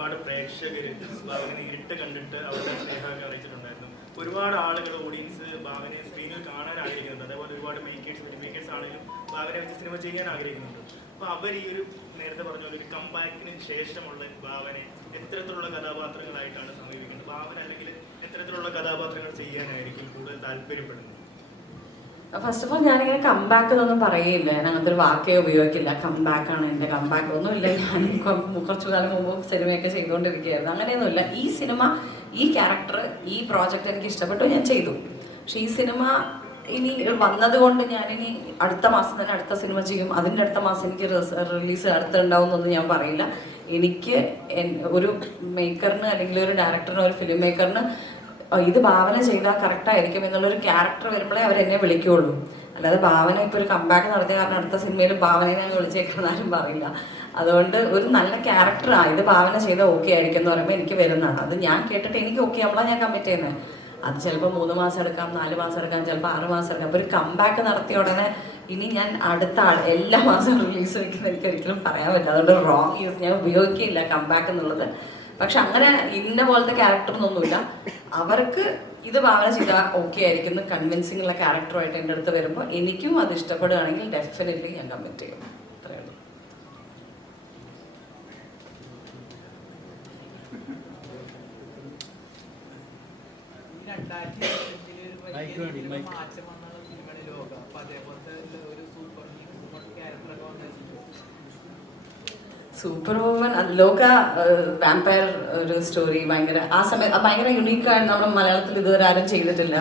ഒരുപാട് പ്രേക്ഷകർ ഭാവനെ നേരിട്ട് കണ്ടിട്ട് അവരുടെ സ്നേഹമൊക്കെ അറിയിച്ചിട്ടുണ്ടായിരുന്നു. ഒരുപാട് ആളുകൾ ഓഡിയൻസ് ഭാവനെ സ്ക്രീനിൽ കാണാൻ ആഗ്രഹിക്കുന്നുണ്ട്. അതേപോലെ ഒരുപാട് മേക്കേഴ്സ് ആണെങ്കിലും ഭാവനെ വെച്ച് സിനിമ ചെയ്യാൻ ആഗ്രഹിക്കുന്നുണ്ട്. അപ്പോൾ അവർ ഈ ഒരു നേരത്തെ പറഞ്ഞ പോലെ ഒരു കംബാക്കിന് ശേഷമുള്ള ഭാവനെ എത്തരത്തിലുള്ള കഥാപാത്രങ്ങളായിട്ടാണ് സമീപിക്കുന്നത്? ഭാവന അല്ലെങ്കിൽ എത്തരത്തിലുള്ള കഥാപാത്രങ്ങൾ ചെയ്യാനായിരിക്കും കൂടുതൽ താല്പര്യപ്പെടുന്നത്? ഫസ്റ്റ് ഓഫ് ഓൾ ഞാനിങ്ങനെ കംബാക്ക് എന്നൊന്നും പറയില്ല. ഞാൻ അങ്ങനത്തെ ഒരു വാക്കേ ഉപയോഗിക്കില്ല. കംബാക്കാണ് എൻ്റെ കംബാക്ക് ഒന്നുമില്ല. ഞാൻ കുറച്ചു കാലം മുമ്പ് സിനിമയൊക്കെ ചെയ്തുകൊണ്ടിരിക്കുകയായിരുന്നു. അങ്ങനെയൊന്നുമില്ല. ഈ സിനിമ, ഈ ക്യാരക്ടർ, ഈ പ്രോജക്റ്റ് എനിക്ക് ഇഷ്ടപ്പെട്ടു, ഞാൻ ചെയ്തു. പക്ഷെ ഈ സിനിമ ഇനി വന്നതുകൊണ്ട് ഞാനിനി അടുത്ത മാസം തന്നെ അടുത്ത സിനിമ ചെയ്യും, അതിൻ്റെ അടുത്ത മാസം എനിക്ക് റിലീസ് അടുത്തുണ്ടാവുമെന്നൊന്നും ഞാൻ പറയില്ല. എനിക്ക് ഒരു മേക്കറിന് അല്ലെങ്കിൽ ഒരു ഡയറക്ടറിന്, ഒരു ഫിലിം മേക്കറിന് ഇത് ഭാവന ചെയ്താൽ കറക്റ്റായിരിക്കും എന്നുള്ളൊരു ക്യാരക്ടർ വരുമ്പോഴേ അവരെന്നെ വിളിക്കുകയുള്ളൂ. അല്ലാതെ ഭാവന ഇപ്പോൾ ഒരു കംബാക്ക് നടത്തിയ കാരണം അടുത്ത സിനിമയിൽ ഭാവനയെ ഞാൻ വിളിച്ചേക്കാരും പറയില്ല. അതുകൊണ്ട് ഒരു നല്ല ക്യാരക്ടറാണ് ഇത് ഭാവന ചെയ്താൽ ഓക്കെ ആയിരിക്കും എന്ന് പറയുമ്പോൾ എനിക്ക് വരുന്നതാണ്. അത് ഞാൻ കേട്ടിട്ട് എനിക്ക് ഓക്കെ ആവുമ്പോഴാണ് ഞാൻ കമ്മിറ്റ് ചെയ്യുന്നത്. അത് ചിലപ്പോൾ 3 മാസം എടുക്കാം, 4 മാസം എടുക്കാം, ചിലപ്പോൾ 6 മാസം എടുക്കാം. അപ്പോൾ ഒരു കംബാക്ക് നടത്തിയ ഉടനെ ഇനി ഞാൻ അടുത്ത എല്ലാ മാസവും റിലീസ് വയ്ക്കുന്ന എനിക്ക് ഒരിക്കലും പറയാൻ പറ്റില്ല. അതുകൊണ്ട് റോങ് യൂസ് ഞാൻ ഉപയോഗിക്കില്ല കംബാക്ക് എന്നുള്ളത്. പക്ഷെ അങ്ങനെ ഇന്ന പോലത്തെ ക്യാരക്ടറൊന്നുമില്ല. അവർക്ക് ഇത് ഭാവന ചെയ്താൽ ഓക്കെ ആയിരിക്കും കൺവിൻസിംഗ് ഉള്ള ക്യാരക്ടറുമായിട്ട് എൻ്റെ അടുത്ത് വരുമ്പോൾ എനിക്കും അത് ഇഷ്ടപ്പെടുകയാണെങ്കിൽ ഡെഫിനറ്റ്ലി ഞാൻ കമ്മിറ്റ് ചെയ്യും. അത്രയേ ഉള്ളൂ. സൂപ്പർ വുമൻ ലോക വാമ്പയർ ഒരു സ്റ്റോറി ഭയങ്കര ആ സമയത്ത് ഭയങ്കര യുണീക്കായിട്ട് നമ്മുടെ മലയാളത്തിൽ ഇതുവരെ ആരും ചെയ്തിട്ടില്ല.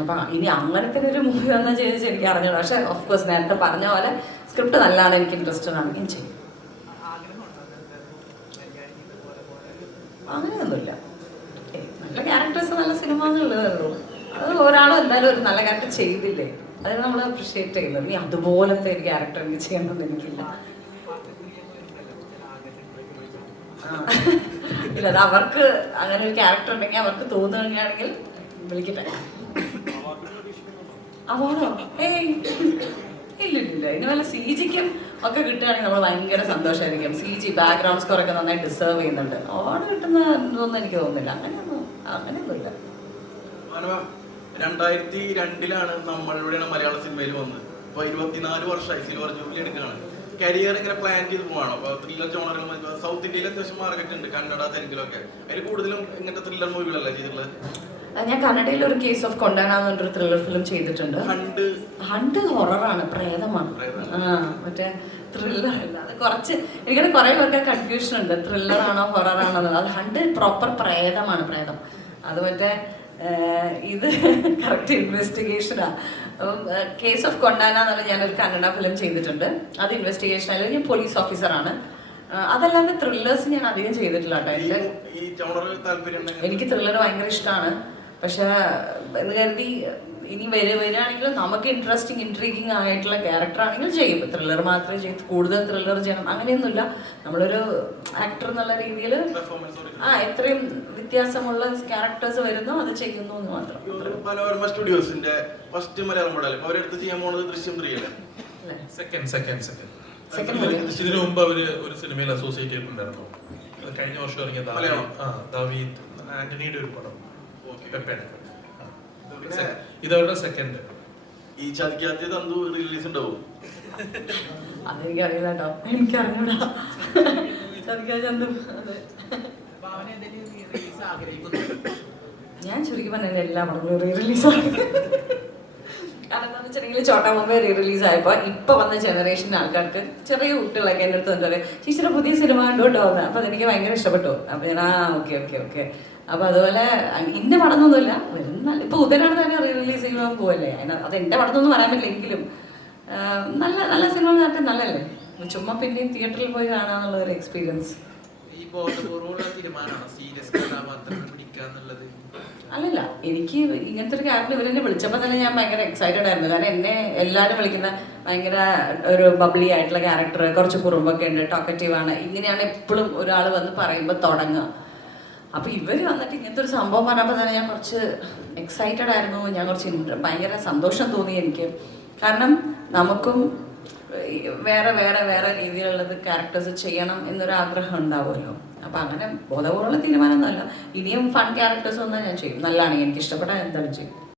അപ്പം ഇനി അങ്ങനത്തെ ഒരു മൂവി വന്നാൽ ചെയ്തിച്ച് എനിക്ക് അറിഞ്ഞോളൂ. പക്ഷെ ഓഫ്കോഴ്സ് നേരത്തെ പറഞ്ഞ പോലെ സ്ക്രിപ്റ്റ് നല്ലതാണ്, എനിക്ക് ഇൻട്രസ്റ്റഡ് ആണ്, ഞാൻ ചെയ്യും. അങ്ങനെയൊന്നുമില്ല. നല്ല ക്യാരക്ടേഴ്സ് നല്ല സിനിമകളുള്ളൂ. അത് ഒരാളും എന്തായാലും ഒരു നല്ല ക്യാരക്ടർ ചെയ്തില്ലേ അതിന് നമ്മൾ അപ്രിഷിയേറ്റ് ചെയ്യുന്നത്. ഇനി അതുപോലത്തെ ഒരു ക്യാരക്ടർ എനിക്ക് ചെയ്യണമെന്ന് എനിക്കില്ല. ഇല്ല, അത് അവർക്ക് അങ്ങനെ ഒരു ക്യാരക്ടർ ഉണ്ടെങ്കിൽ അവർക്ക് തോന്നുകയാണെങ്കിൽ വിളിക്കട്ടെ. അവാർഡോ? ഇല്ലില്ല. ഇനി വല്ല CGക്കും ഒക്കെ കിട്ടുകയാണെങ്കിൽ നമ്മൾ ഭയങ്കര സന്തോഷമായിരിക്കും. CG ബാക്ക്ഗ്രൗണ്ട് സ്കോർ ഒക്കെ നന്നായി ഡിസേർവ് ചെയ്യുന്നുണ്ട്. അവാർഡ് കിട്ടുന്നതൊന്നും എനിക്ക് തോന്നുന്നില്ല. അങ്ങനെയൊന്നുമില്ല. 2002 നമ്മളിവിടെയാണ് മലയാള സിനിമയിൽ വന്നത്. ഇപ്പോൾ 24 വർഷമായി സിൽവർ ജൂബിലി എടുക്കുകയാണ്. കരിയർ ഇങ്ങനെ പ്ലാൻ ചെയ്ത് പോവാണോ? അപ്പോൾ ത്രില്ലർ ജോണറുകൾ സൗത്ത് ഇന്ത്യയിൽ അത്യാവശ്യം മാർക്കറ്റ് ഉണ്ട്, കന്നഡ, തെലുങ്കിലൊക്കെ. അതിൽ കൂടുതലും ഇങ്ങനത്തെ ത്രില്ലർ മൂവികളല്ലേ ചെയ്തിട്ടുള്ളത്? ഞാൻ കന്നഡയിൽ ഒരു കേസ് ഓഫ് കൊണ്ടാന എന്ന് പറഞ്ഞൊരു ത്രില്ലർ ഫിലിം ചെയ്തിട്ടുണ്ട്. ഹണ്ട് ഹൊററാണ്, പ്രേതമാണ്. മറ്റേ ത്രില്ലർ അല്ല. അത് കുറച്ച് എനിക്കത് കുറേ പേർക്ക് കൺഫ്യൂഷൻ ഉണ്ട്, ത്രില്ലറാണോ ഹൊററാണോ എന്നുള്ളത്. അത് ഹണ്ട് പ്രോപ്പർ പ്രേതമാണ്, പ്രേതം. അത് മറ്റേ ഇത് കറക്റ്റ് ഇൻവെസ്റ്റിഗേഷനാണ്. അപ്പം കേസ് ഓഫ് കൊണ്ടാന എന്നുള്ള ഞാനൊരു കന്നഡ ഫിലിം ചെയ്തിട്ടുണ്ട്. അത് ഇൻവെസ്റ്റിഗേഷൻ ആയാലും ഞാൻ പോലീസ് ഓഫീസറാണ്. അതല്ലാതെ ത്രില്ലേഴ്സ് ഞാൻ അധികം ചെയ്തിട്ടില്ല കേട്ടോ. എനിക്ക് ത്രില്ലർ ഭയങ്കര ഇഷ്ടമാണ്. പക്ഷെ എന്ന് കരുതി ഇനി വരികയാണെങ്കിൽ നമുക്ക് ഇൻട്രസ്റ്റിംഗ് ഇൻട്രീഗിങ് ആയിട്ടുള്ള ക്യാരക്ടർ ആണെങ്കിൽ ചെയ്യും. ത്രില്ലർ മാത്രമേ ചെയ്ത് കൂടുതൽ ത്രില്ലർ ചെയ്യണം അങ്ങനെയൊന്നുമില്ല. നമ്മളൊരു ആക്ടർ എന്നുള്ള രീതിയിൽ എത്രയും വ്യത്യാസമുള്ള ക്യാരക്ടേഴ്സ് വരുന്നു അത് ചെയ്യുന്നു എന്ന് മാത്രം. മനോരമ സ്റ്റുഡിയോസിന്റെ ഫസ്റ്റ് മലയാളം മോഡൽ അവരെടുത്ത് ചെയ്യാൻ പോകുന്നത് ദൃശ്യം 3 അല്ലേ? ഇതിനു മുമ്പ് അവര് ഒരു സിനിമയിൽ അസോസിയേറ്റ് ചെയ്തിട്ടുണ്ടായിരുന്നു. കഴിഞ്ഞ വർഷം ഇറങ്ങിയ ദാവീദ് ആന്റണിയുടെ ഒരു പടം, ഇതവരുടെ സെക്കൻഡ്. ഈ ചതിക്കാത്ത തന്തു റിലീസ് ഉണ്ടാവും? അതെനിക്കറിയില്ല കേട്ടോ, എനിക്കറിഞ്ഞൂടാ. ഞാൻ ചുരുക്കി പറഞ്ഞ എല്ലാ പടങ്ങളും റീ റിലീസാണ്. കാരണം എന്താണെന്ന് വെച്ചിട്ടുണ്ടെങ്കിൽ ചോട്ടാ മുമ്പേ റീ റിലീസ് ആയപ്പോൾ ഇപ്പൊ വന്ന ജനറേഷൻ ആൾക്കാർക്ക് ചെറിയ കുട്ടികളൊക്കെ എൻ്റെ അടുത്ത് എന്താ പറയുക, ടീച്ചറെ പുതിയ സിനിമ കണ്ടുകൊണ്ടോ വന്നത്. അപ്പൊ അതെനിക്ക് ഭയങ്കര ഇഷ്ടപ്പെട്ടു. അപ്പൊ ഞാൻ ഓക്കെ. അപ്പൊ അതുപോലെ ഇന്ന പടമൊന്നുമില്ല വരുന്ന ഇപ്പൊ ഉദരാണ് തന്നെ റീ റിലീസ് ചെയ്യാൻ പോവല്ലേ. അത് എന്റെ പടത്തൊന്നും പറയാൻ പറ്റില്ലെങ്കിലും നല്ല നല്ല സിനിമകൾ കാട്ടി നല്ലല്ലേ. ചുമ്മാ പിന്നെയും തിയേറ്ററിൽ പോയി കാണാന്നുള്ള ഒരു എക്സ്പീരിയൻസ്. അല്ലല്ല, എനിക്ക് ഇങ്ങനത്തെ ഒരു ക്യാരക്ടർ ഇവരെന്നെ വിളിച്ചപ്പോൾ തന്നെ ഞാൻ ഭയങ്കര എക്സൈറ്റഡ് ആയിരുന്നു. കാരണം എന്നെ എല്ലാവരും വിളിക്കുന്ന ഭയങ്കര ഒരു ബബ്ലി ആയിട്ടുള്ള ക്യാരക്ടർ, കുറച്ച് കുറുമ്പൊക്കെ ഉണ്ട്, ടോക്കറ്റീവാണ്, ഇങ്ങനെയാണ് എപ്പോഴും ഒരാൾ വന്ന് പറയുമ്പോൾ തുടങ്ങുക. അപ്പോൾ ഇവർ വന്നിട്ട് ഇങ്ങനത്തെ ഒരു സംഭവം പറഞ്ഞപ്പോൾ തന്നെ ഞാൻ കുറച്ച് എക്സൈറ്റഡ് ആയിരുന്നു. ഞാൻ കുറച്ച് ഭയങ്കര സന്തോഷം തോന്നി എനിക്ക്. കാരണം നമുക്കും വേറെ വേറെ വേറെ രീതിയിലുള്ളത് ക്യാരക്ടേഴ്സ് ചെയ്യണം എന്നൊരു ആഗ്രഹം ഉണ്ടാവുമല്ലോ. അപ്പം അങ്ങനെ ബോധപൂർവ്വമുള്ള തീരുമാനമൊന്നുമല്ല. ഇനിയും ഫൺ ക്യാരക്ടേഴ്സ് ഒന്നും ഞാൻ ചെയ്യും. നല്ലതാണെങ്കിൽ എനിക്ക് ഇഷ്ടപ്പെട്ടാൽ എന്തായാലും ചെയ്യും.